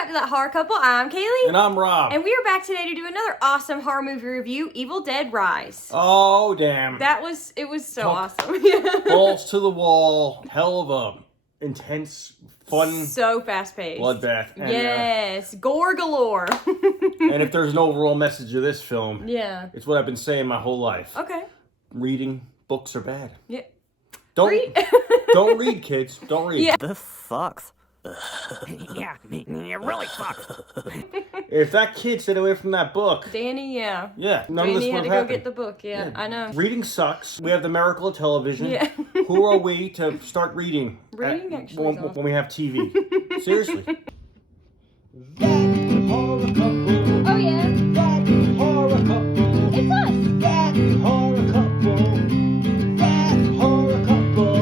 back to That Horror Couple. I'm Kaylee. And I'm Rob. And we are back today to do another awesome horror movie review, Evil Dead Rise. Oh, damn. It was so awesome. Balls to the wall. Hell of a intense, fun. So fast-paced. Bloodbath. And, yes. Gore galore. and if there's an overall message of this film, it's what I've been saying my whole life. Okay. Reading books are bad. Yeah. Don't read, kids. Don't read. Yeah. This sucks. Yeah, it really sucks. If that kid stayed away from that book. Danny, none of this Danny would had have to happened. go get the book, I know. Reading sucks. We have the miracle of television. Yeah. Who are we to start reading? Reading actually when we have TV. Seriously. That horror couple. Oh, yeah. That horror couple. It's us. That horror couple. That horror couple.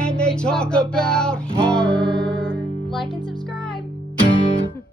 And they talk about horror. Like and subscribe.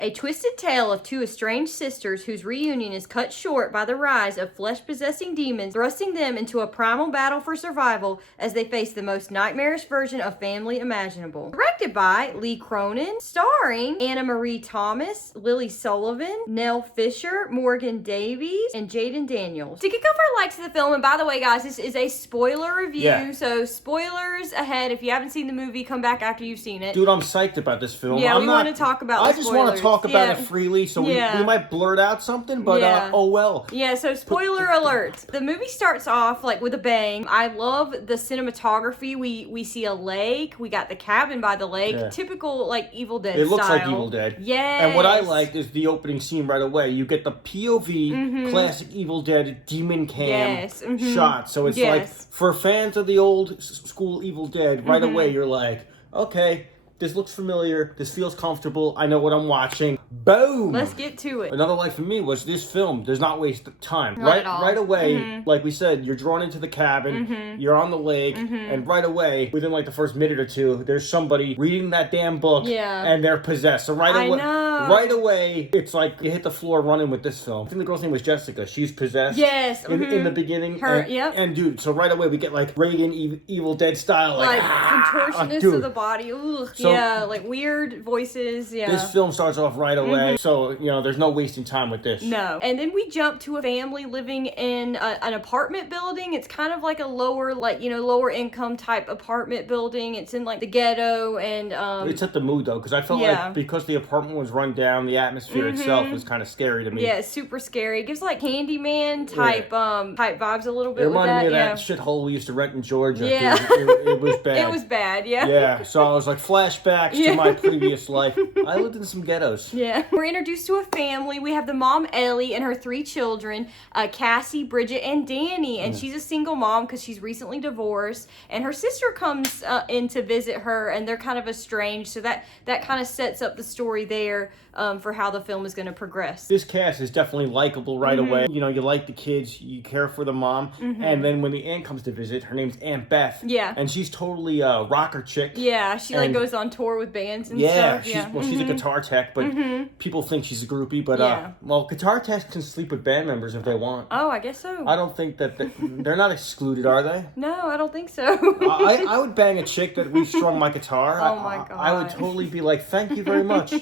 A twisted tale of two estranged sisters whose reunion is cut short by the rise of flesh-possessing demons, thrusting them into a primal battle for survival as they face the most nightmarish version of family imaginable. Directed by Lee Cronin, starring Anna Marie Thomas, Lily Sullivan, Nell Fisher, Morgan Davies, and Jaden Daniels. To kick off our likes of the film, and by the way, guys, this is a spoiler review, so spoilers ahead. If you haven't seen the movie, come back after you've seen it. Dude, I'm psyched about this film. Yeah, we want to talk about I just want to talk about it freely, so we might blurt out something, but oh well. Yeah, so spoiler alert. The movie starts off like with a bang. I love the cinematography. We see a lake. We got the cabin by the lake. Yeah. Typical like Evil Dead style. It looks like Evil Dead. Yes. And what I liked is the opening scene right away. You get the POV classic Evil Dead demon cam shot. So it's like, for fans of the old school Evil Dead, right away you're like, okay, this looks familiar. This feels comfortable. I know what I'm watching. Boom! Let's get to it. Another light for me was this film does not waste time. Not at all. Right away, like we said, you're drawn into the cabin, you're on the lake, and right away, within like the first minute or two, there's somebody reading that damn book, and they're possessed. So right away, it's like you hit the floor running with this film. I think the girl's name was Jessica. She's possessed. Yes. In the beginning. And dude, so right away we get like Reagan Evil Dead style, like contortionist of the body. Ugh. So, like weird voices. Yeah. This film starts off right away, so there's no wasting time with this. No. And then we jump to a family living in an apartment building. It's kind of like a lower income type apartment building. It's in like the ghetto, and it set the mood though, because I felt like because the apartment was run down, the atmosphere itself was kind of scary to me. Yeah, it's super scary. It gives like Candyman type vibes a little bit. It reminded me of that shithole we used to rent in Georgia. Yeah. It was bad. It was bad. Yeah. Yeah. So I was like flashbacks to my previous life. I lived in some ghettos. Yeah. We're introduced to a family. We have the mom, Ellie, and her 3 children, Cassie, Bridget, and Danny. And she's a single mom because she's recently divorced. And her sister comes in to visit her, and they're kind of estranged. So that kind of sets up the story there for how the film is going to progress. This cast is definitely likable right away. You like the kids, you care for the mom. And then when the aunt comes to visit, her name's Aunt Beth. Yeah. And she's totally a rocker chick. Yeah, she like goes on tour with bands and stuff. She's a guitar tech, but people think she's a groupie. But guitar techs can sleep with band members if they want. Oh, I guess so. I don't think that they're not excluded, are they? No, I don't think so. I would bang a chick that restrung my guitar. Oh my god! I would totally be like, thank you very much.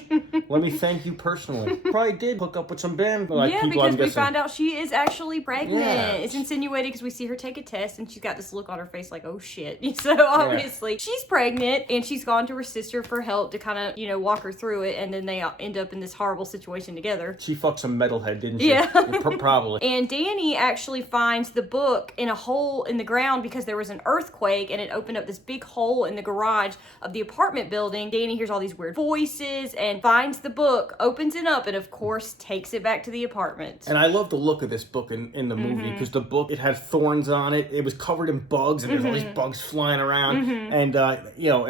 Let me thank you personally. Probably did hook up with some band people. Because we find out she is actually pregnant. Yeah. It's insinuated because we see her take a test and she's got this look on her face like, oh shit. So obviously she's pregnant, and she's gone to her sister for help to kind of walk her through it, and then they end up in this horrible situation together. She fucked some metalhead, didn't she? Yeah. Probably. And Danny actually finds the book in a hole in the ground because there was an earthquake, and it opened up this big hole in the garage of the apartment building. Danny hears all these weird voices and finds the book, opens it up, and of course takes it back to the apartment. And I love the look of this book in the movie, because the book, it had thorns on it. It was covered in bugs, and there's all these bugs flying around. And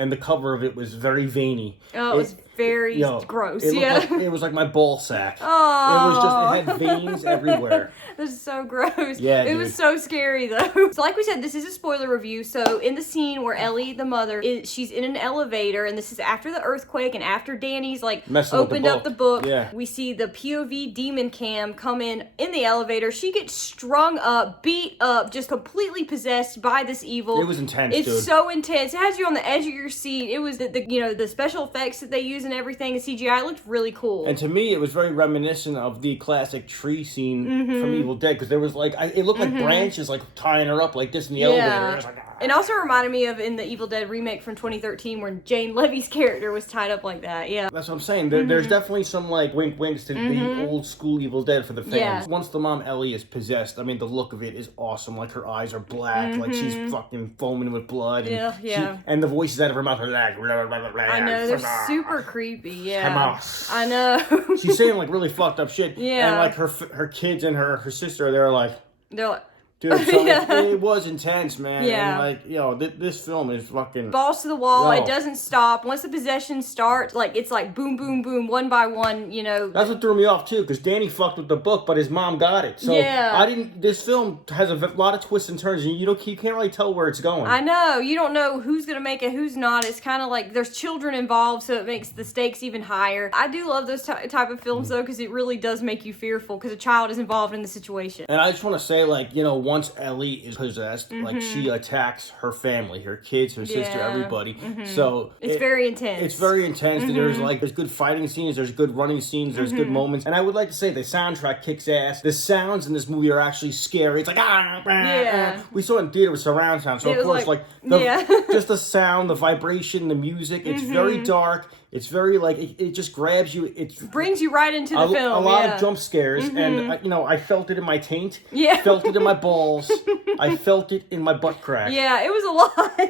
and the cover of it was very veiny. Oh, it was very gross. It was like my ball sack. Oh, it had veins everywhere. This is so gross. Yeah, it was so scary though. So like we said, this is a spoiler review. So in the scene where Ellie, the mother, she's in an elevator, and this is after the earthquake and after Danny's like opened up the book. Yeah. We see the POV demon cam come in the elevator. She gets strung up, beat up, just completely possessed by this evil. It was intense, It's dude. so intense. It has you on the edge of your seat. It was the special effects that they use and everything. The CGI looked really cool. And to me, it was very reminiscent of the classic tree scene from Evil Dead, because there was like, it looked like branches like tying her up like this in the elevator. It was like, It also reminded me of in the Evil Dead remake from 2013 where Jane Levy's character was tied up like that. Yeah. That's what I'm saying. There's definitely some like winks to the old school Evil Dead for the fans. Yeah. Once the mom Ellie is possessed, I mean, the look of it is awesome. Like her eyes are black, like she's fucking foaming with blood. And and the voices out of her mouth are like, I know, they're super creepy. Yeah. I know. She's saying like really fucked up shit. Yeah. And like her kids and her sister, they're like, dude, so Yeah. it was intense, man. Yeah. And like, this film is fucking balls to the wall. Yo. It doesn't stop. Once the possession starts, like it's like boom, boom, boom, one by one. That's what threw me off too, because Danny fucked with the book, but his mom got it. So this film has a lot of twists and turns, and you can't really tell where it's going. I know. You don't know who's gonna make it, who's not. It's kind of like there's children involved, so it makes the stakes even higher. I do love those type of films though, because it really does make you fearful because a child is involved in the situation. And I just want to say, like, once Ellie is possessed, like, she attacks her family, her kids, her sister, everybody. So it's very intense. It's very intense. There's good fighting scenes, there's good running scenes, there's good moments. And I would like to say the soundtrack kicks ass. The sounds in this movie are actually scary. It's like, we saw it in theater with surround sound, so of course, just the sound, the vibration, the music, it's very dark. It's very, like, it just grabs you. It brings you right into the film. A lot of jump scares, and, I felt it in my taint. Yeah. Felt it in my balls. I felt it in my butt crack. Yeah, it was a lot.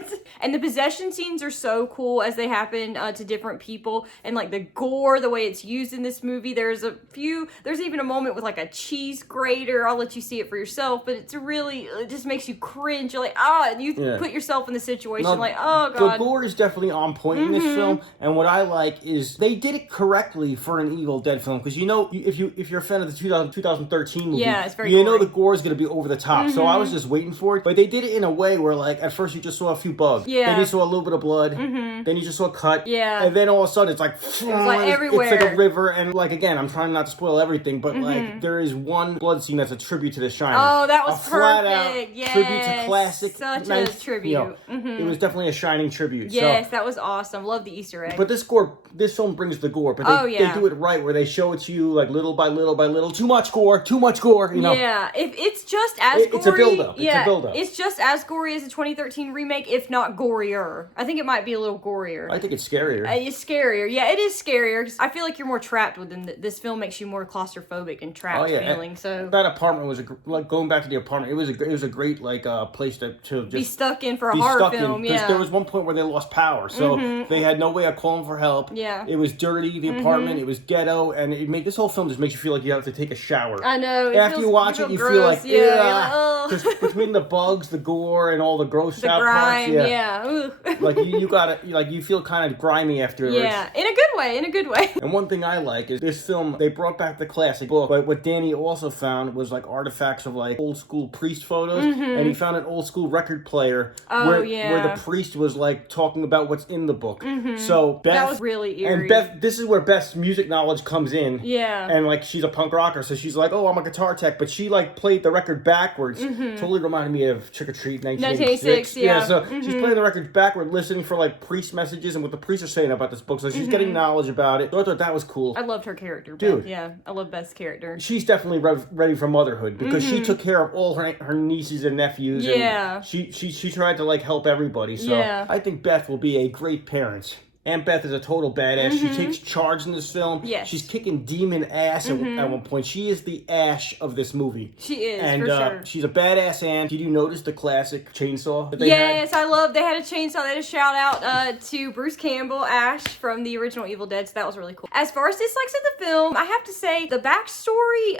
And the possession scenes are so cool as they happen to different people. And, like, the gore, the way it's used in this movie. There's even a moment with, like, a cheese grater. I'll let you see it for yourself. But it just makes you cringe. You're like, and you put yourself in the situation, like, oh, God. The gore is definitely on point in this film. And what I like is they did it correctly for an Evil Dead film, because if you're a fan of the 2013 movie, it's very gory. The gore is going to be over the top. So I was just waiting for it, but they did it in a way where, like, at first you just saw a few bugs, then you saw a little bit of blood, then you just saw a cut, and then all of a sudden it's like everywhere. It's like a river, and like, again, I'm trying not to spoil everything, but like there is one blood scene that's a tribute to The Shining. Oh, that was flat perfect. out Yes, tribute to classic, such nice, a tribute. It was definitely a Shining tribute. Yes, that was awesome. Love the Easter egg. But this film brings the gore, but they do it right, where they show it to you like little by little by little. Too much gore. Yeah, if it's just as gory. It's a build-up. Yeah, it's a build-up. It's just as gory as the 2013 remake, if not gorier. I think it might be a little gorier. I think it's scarier. It's scarier. Yeah, it is scarier. 'Cause I feel like you're more trapped within this film. Makes you more claustrophobic and trapped feeling. So that apartment was like going back to the apartment. It was a great like place to just be stuck in for a horror film. Because there was one point where they lost power, so they had no way of calling for help. Yeah, it was dirty. The apartment, it was ghetto, and this whole film just makes you feel like you have to take a shower. I know. After you watch it, you feel like because between the bugs, the gore, and all the gross out grime, parts, like you feel kind of grimy afterwards. Yeah, in a good way. And one thing I like is this film, they brought back the classic book, but what Danny also found was like artifacts of like old school priest photos, and he found an old school record player where the priest was like talking about what's in the book. So Beth, that was really eerie. And Beth, this is where Beth's music knowledge comes in. Yeah. And like she's a punk rocker, so she's like, oh, I'm a guitar tech, but she like played the record backwards. Totally reminded me of Trick or Treat 1986. Yeah. So she's playing the records backward, listening for like priest messages and what the priests are saying about this book. So she's getting knowledge about it. So I thought that was cool. I loved her character, dude. Beth. Yeah, I love Beth's character. She's definitely ready for motherhood because she took care of all her nieces and nephews. Yeah. And she tried to like help everybody. So I think Beth will be a great parent. Aunt Beth is a total badass. She takes charge in this film. Yes. She's kicking demon ass at one point. She is the Ash of this movie. She is, and, for sure. She's a badass aunt. Did you notice the classic chainsaw that they had? I love. They had a chainsaw. They had a shout out to Bruce Campbell, Ash from the original Evil Dead. So that was really cool. As far as dislikes of the film, I have to say the backstory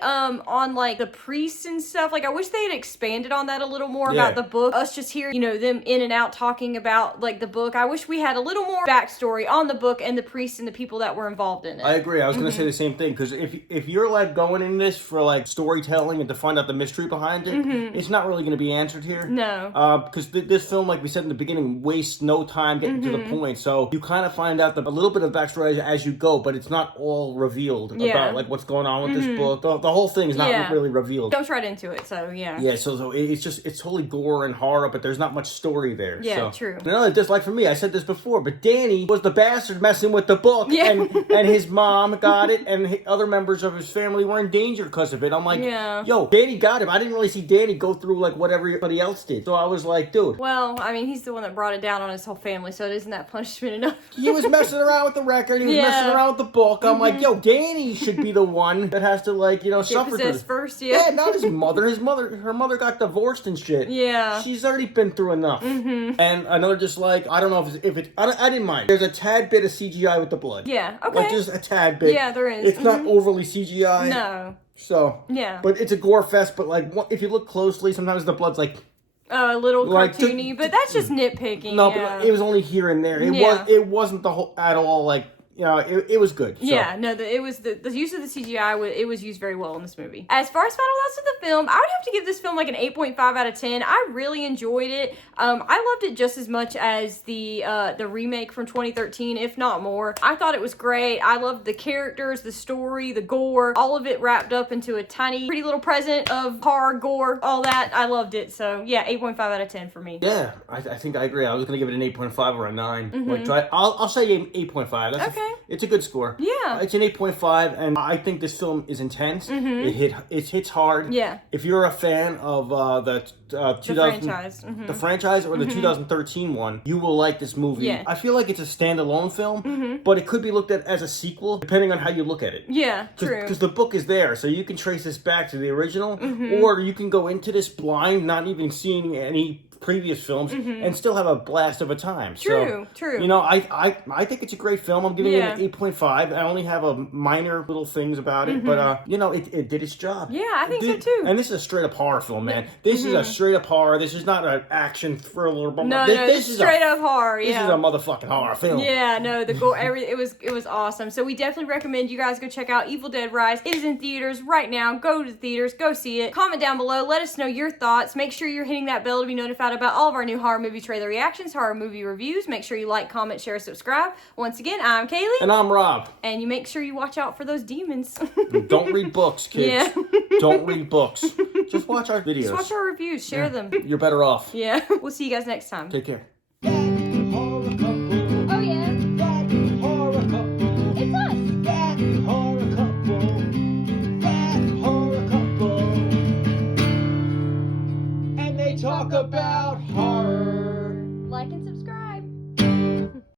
on like the priests and stuff. Like I wish they had expanded on that a little more about the book. Us just hearing them in and out talking about like the book. I wish we had a little more backstory story on the book and the priests and the people that were involved in it. I agree. I was going to say the same thing, because if you're like going in this for like storytelling and to find out the mystery behind it, it's not really going to be answered here. No. Because this film, like we said in the beginning, wastes no time getting to the point. So you kind of find out a little bit of backstory as you go, but it's not all revealed about like what's going on with this book. The whole thing is not really revealed. Jumps right into it, so yeah. Yeah, so it's totally gore and horror, but there's not much story there. Yeah, so. true. You know, just like for me, I said this before, but Danny was the bastard messing with the book, and his mom got it, and other members of his family were in danger because of it. I'm like, yo, Danny got him. I didn't really see Danny go through like what everybody else did. So I was like, dude. Well, I mean, he's the one that brought it down on his whole family, so isn't that punishment enough? He was messing around with the record. He was messing around with the book. I'm like, yo, Danny should be the one that has to like, suffer through this. First, yeah, not his mother. Her mother got divorced and shit. Yeah. She's already been through enough. And another dislike, I don't know if it's I didn't mind. There's a tad bit of CGI with the blood. Yeah, okay. Like just a tad bit. Yeah, there is. It's not overly CGI. No. So. Yeah. But it's a gore fest, but like if you look closely, sometimes the blood's like. A little cartoony, but that's just nitpicking. No, but it was only here and there. It wasn't the whole at all like. It was good. So. Yeah, no, it was the use of the CGI. It was used very well in this movie. As far as final thoughts of the film, I would have to give this film like an 8.5 out of 10. I really enjoyed it. I loved it just as much as the remake from 2013, if not more. I thought it was great. I loved the characters, the story, the gore, all of it wrapped up into a tiny, pretty little present of horror, gore, all that. I loved it. So yeah, 8.5 out of 10 for me. Yeah, I think I agree. I was gonna give it an 8.5 or a 9. Like, I'll say 8.5. That's okay. It's a good score. Yeah. It's an 8.5, and I think this film is intense. It hits hard. Yeah. If you're a fan of the franchise. The franchise or the 2013 one, you will like this movie. Yeah. I feel like it's a standalone film, but it could be looked at as a sequel, depending on how you look at it. Yeah, true. Because the book is there, so you can trace this back to the original, or you can go into this blind, not even seeing any previous films, and still have a blast of a time. True. I think it's a great film. I'm giving it an 8.5. I only have a minor little things about it, but it did its job. Yeah, I think so too. And this is a straight up horror film, man. This is a straight up horror. This is not an action thriller. No, this is straight up horror. This is a motherfucking horror film. Yeah, no, the gore, it was awesome. So we definitely recommend you guys go check out Evil Dead Rise. It is in theaters right now. Go to the theaters, go see it. Comment down below. Let us know your thoughts. Make sure you're hitting that bell to be notified about all of our new horror movie trailer reactions, horror movie reviews. Make sure you like, comment, share, subscribe. Once again, I'm Kaylee. And I'm Rob. And you make sure you watch out for those demons. Don't read books, kids. Yeah. Don't read books. Just watch our videos. Just watch our reviews. Share them. You're better off. Yeah. We'll see you guys next time. Take care.